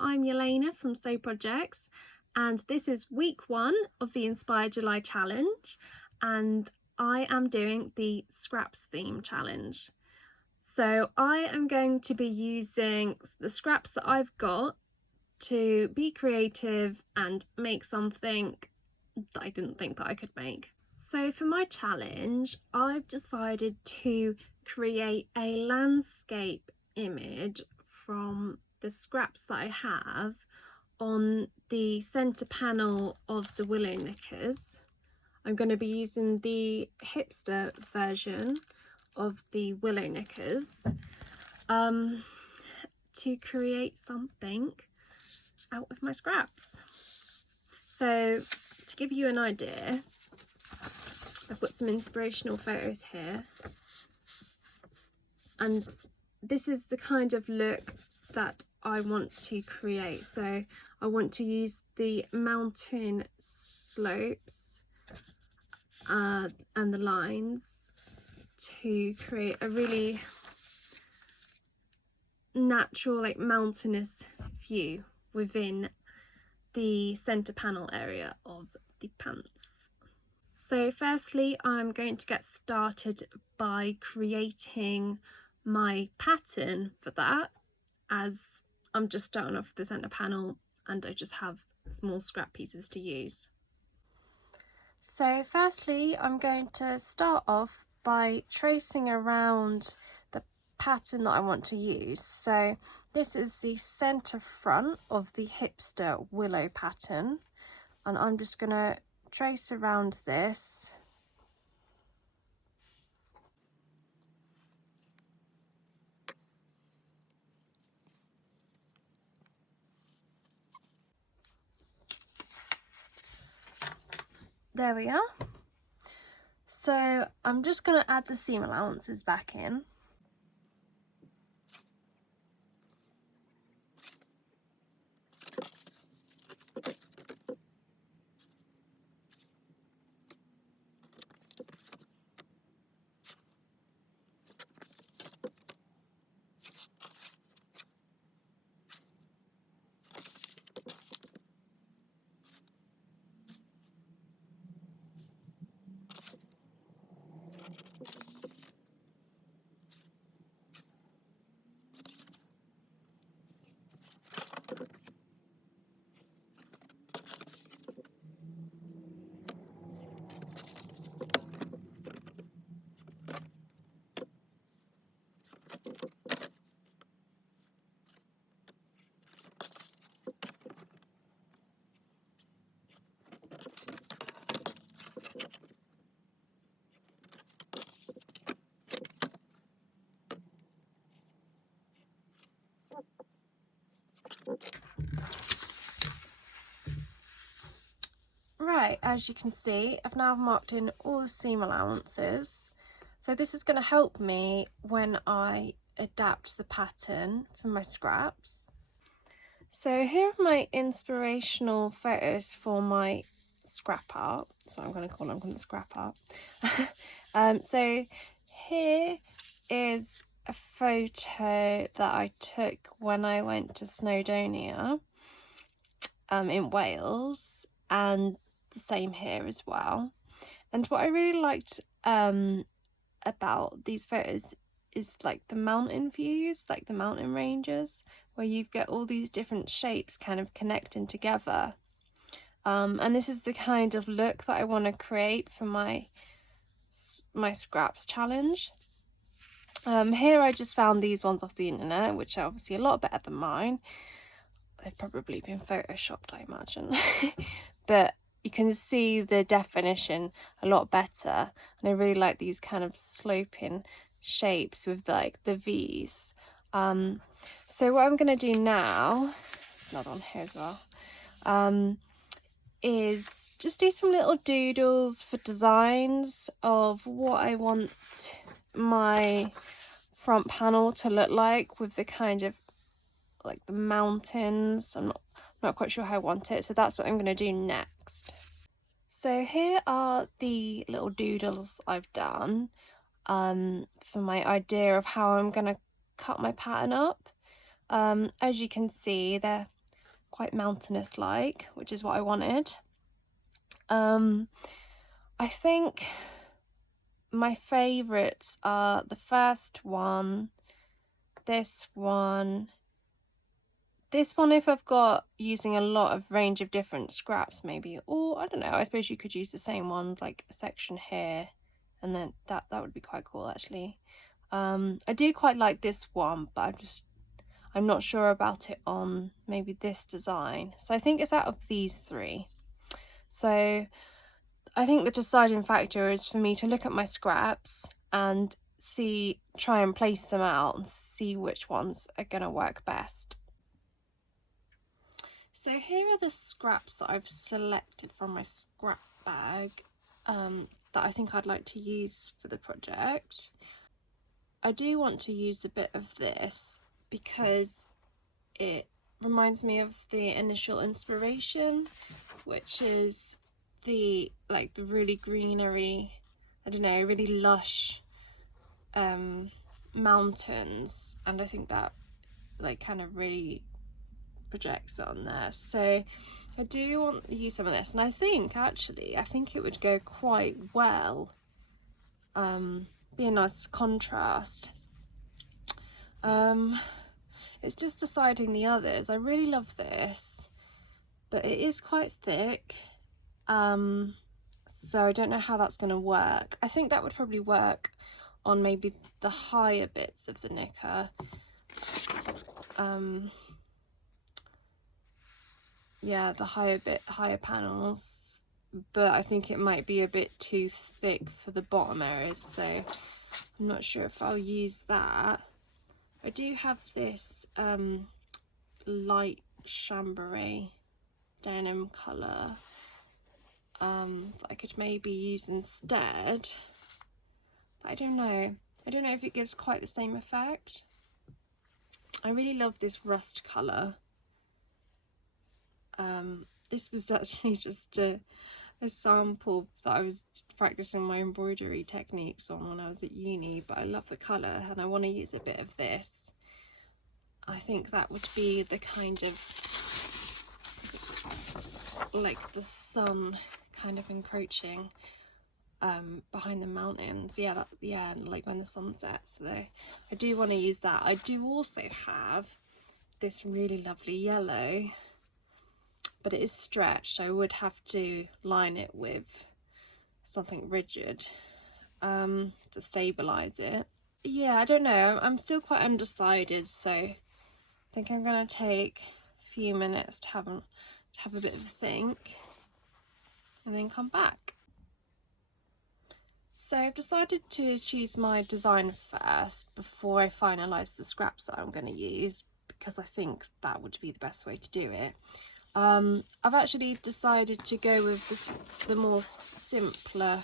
I'm Yelena from Sew Projects, and this is week 1 of the Inspired July challenge, and I am doing the scraps theme challenge. So I am going to be using the scraps that I've got to be creative and make something that I didn't think that I could make. So for my challenge, I've decided to create a landscape image from the scraps that I have on the centre panel of the willow knickers. I'm going to be using the hipster version of the willow knickers to create something out of my scraps. So to give you an idea, I've got some inspirational photos here, and this is the kind of look that I want to create. So I want to use the mountain slopes and the lines to create a really natural, like mountainous view within the centre panel area of the pants. So firstly, I'm going to get started by creating my pattern for that, as I'm just starting off the centre panel and I just have small scrap pieces to use. So firstly, I'm going to start off by tracing around the pattern that I want to use. So this is the centre front of the hipster willow pattern, and I'm just going to trace around this. There we are. So I'm just going to add the seam allowances back in. Right, as you can see, I've now marked in all the seam allowances. So this is going to help me when I adapt the pattern for my scraps. So here are my inspirational photos for my scrap art. So I'm going to call them scrap art. So here is a photo that I took when I went to Snowdonia in Wales, and the same here as well. And what I really liked about these photos is like the mountain views, like the mountain ranges, where you've got all these different shapes kind of connecting together. And this is the kind of look that I want to create for my scraps challenge. Here I just found these ones off the internet, which are obviously a lot better than mine. They've probably been photoshopped, I imagine. But you can see the definition a lot better, and I really like these kind of sloping shapes with like the V's. So what I'm going to do now, there's another one here as well, is just do some little doodles for designs of what I want my front panel to look like, with the kind of like the mountains. I'm not quite sure how I want it, so that's what I'm going to do next. So here are the little doodles I've done for my idea of how I'm going to cut my pattern up. As you can see, they're quite mountainous like, which is what I wanted. I think my favourites are the first one, this one if I've got using a lot of range of different scraps maybe, or I don't know, I suppose you could use the same one, like a section here, and then that would be quite cool actually. I do quite like this one, but I'm not sure about it on maybe this design. So I think it's out of these three. So I think the deciding factor is for me to look at my scraps and try and place them out and see which ones are going to work best. So here are the scraps that I've selected from my scrap bag that I think I'd like to use for the project. I do want to use a bit of this because it reminds me of the initial inspiration, which is the really greenery, I don't know, really lush mountains, and I think that like kind of really projects on there. So I do want to use some of this, and I think it would go quite well, be a nice contrast. It's just deciding the others. I really love this, but it is quite thick, so I don't know how that's going to work. I think that would probably work on maybe the higher bits of the knicker. Yeah, the higher panels, but I think it might be a bit too thick for the bottom areas, so I'm not sure if I'll use that. I do have this light chambray denim colour that I could maybe use instead, but I don't know if it gives quite the same effect. I really love this rust colour. This was actually just a sample that I was practicing my embroidery techniques on when I was at uni, but I love the colour and I want to use a bit of this. I think that would be the kind of like the sun kind of encroaching behind the mountains. Yeah, and like when the sun sets. So I do want to use that. I do also have this really lovely yellow, but it is stretched, so I would have to line it with something rigid to stabilize it. Yeah, I don't know, I'm still quite undecided, so I think I'm gonna take a few minutes to have a bit of a think and then come back. So I've decided to choose my design first before I finalise the scraps that I'm going to use, because I think that would be the best way to do it. I've actually decided to go with the more simpler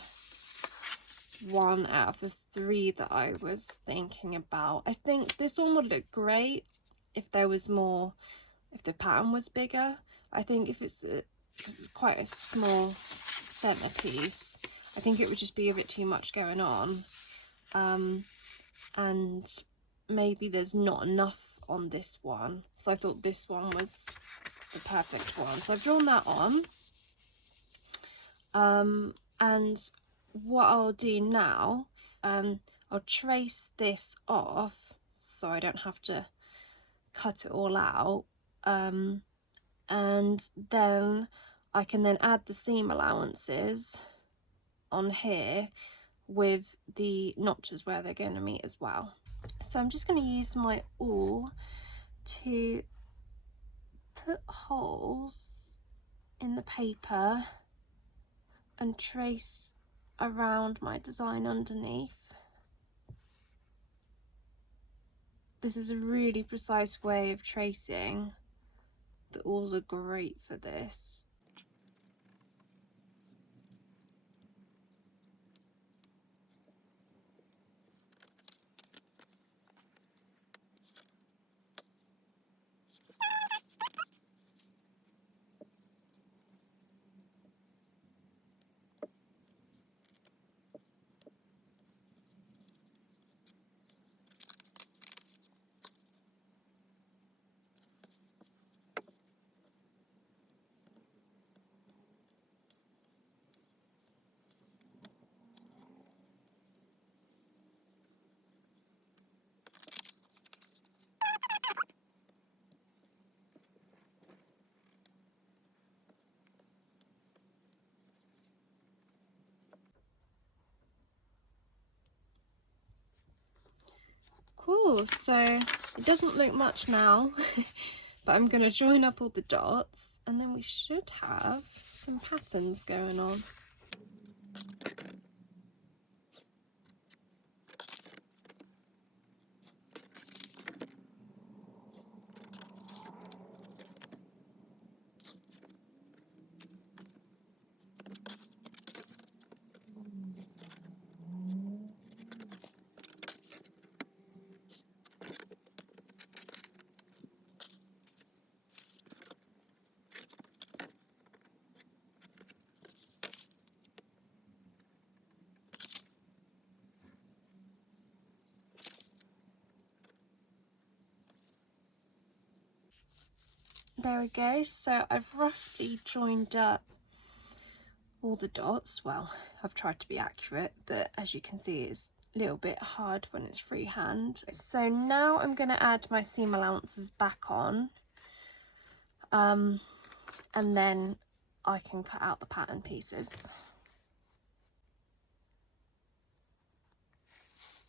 one out of the three that I was thinking about. I think this one would look great if there was more, if the pattern was bigger. I think if it's quite a small centerpiece, I think it would just be a bit too much going on, and maybe there's not enough on this one, so I thought this one was the perfect one. So I've drawn that on, and what I'll do now, I'll trace this off so I don't have to cut it all out, and then I can then add the seam allowances on here with the notches where they're going to meet as well. So I'm just going to use my awl to put holes in the paper and trace around my design underneath. This is a really precise way of tracing. The awls are great for this. Cool, so it doesn't look much now, but I'm going to join up all the dots and then we should have some patterns going on. There we go, so I've roughly joined up all the dots. Well, I've tried to be accurate, but as you can see it's a little bit hard when it's freehand. So now I'm going to add my seam allowances back on, and then I can cut out the pattern pieces.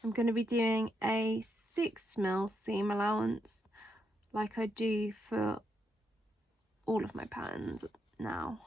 I'm going to be doing a 6mm seam allowance like I do for all of my patterns now.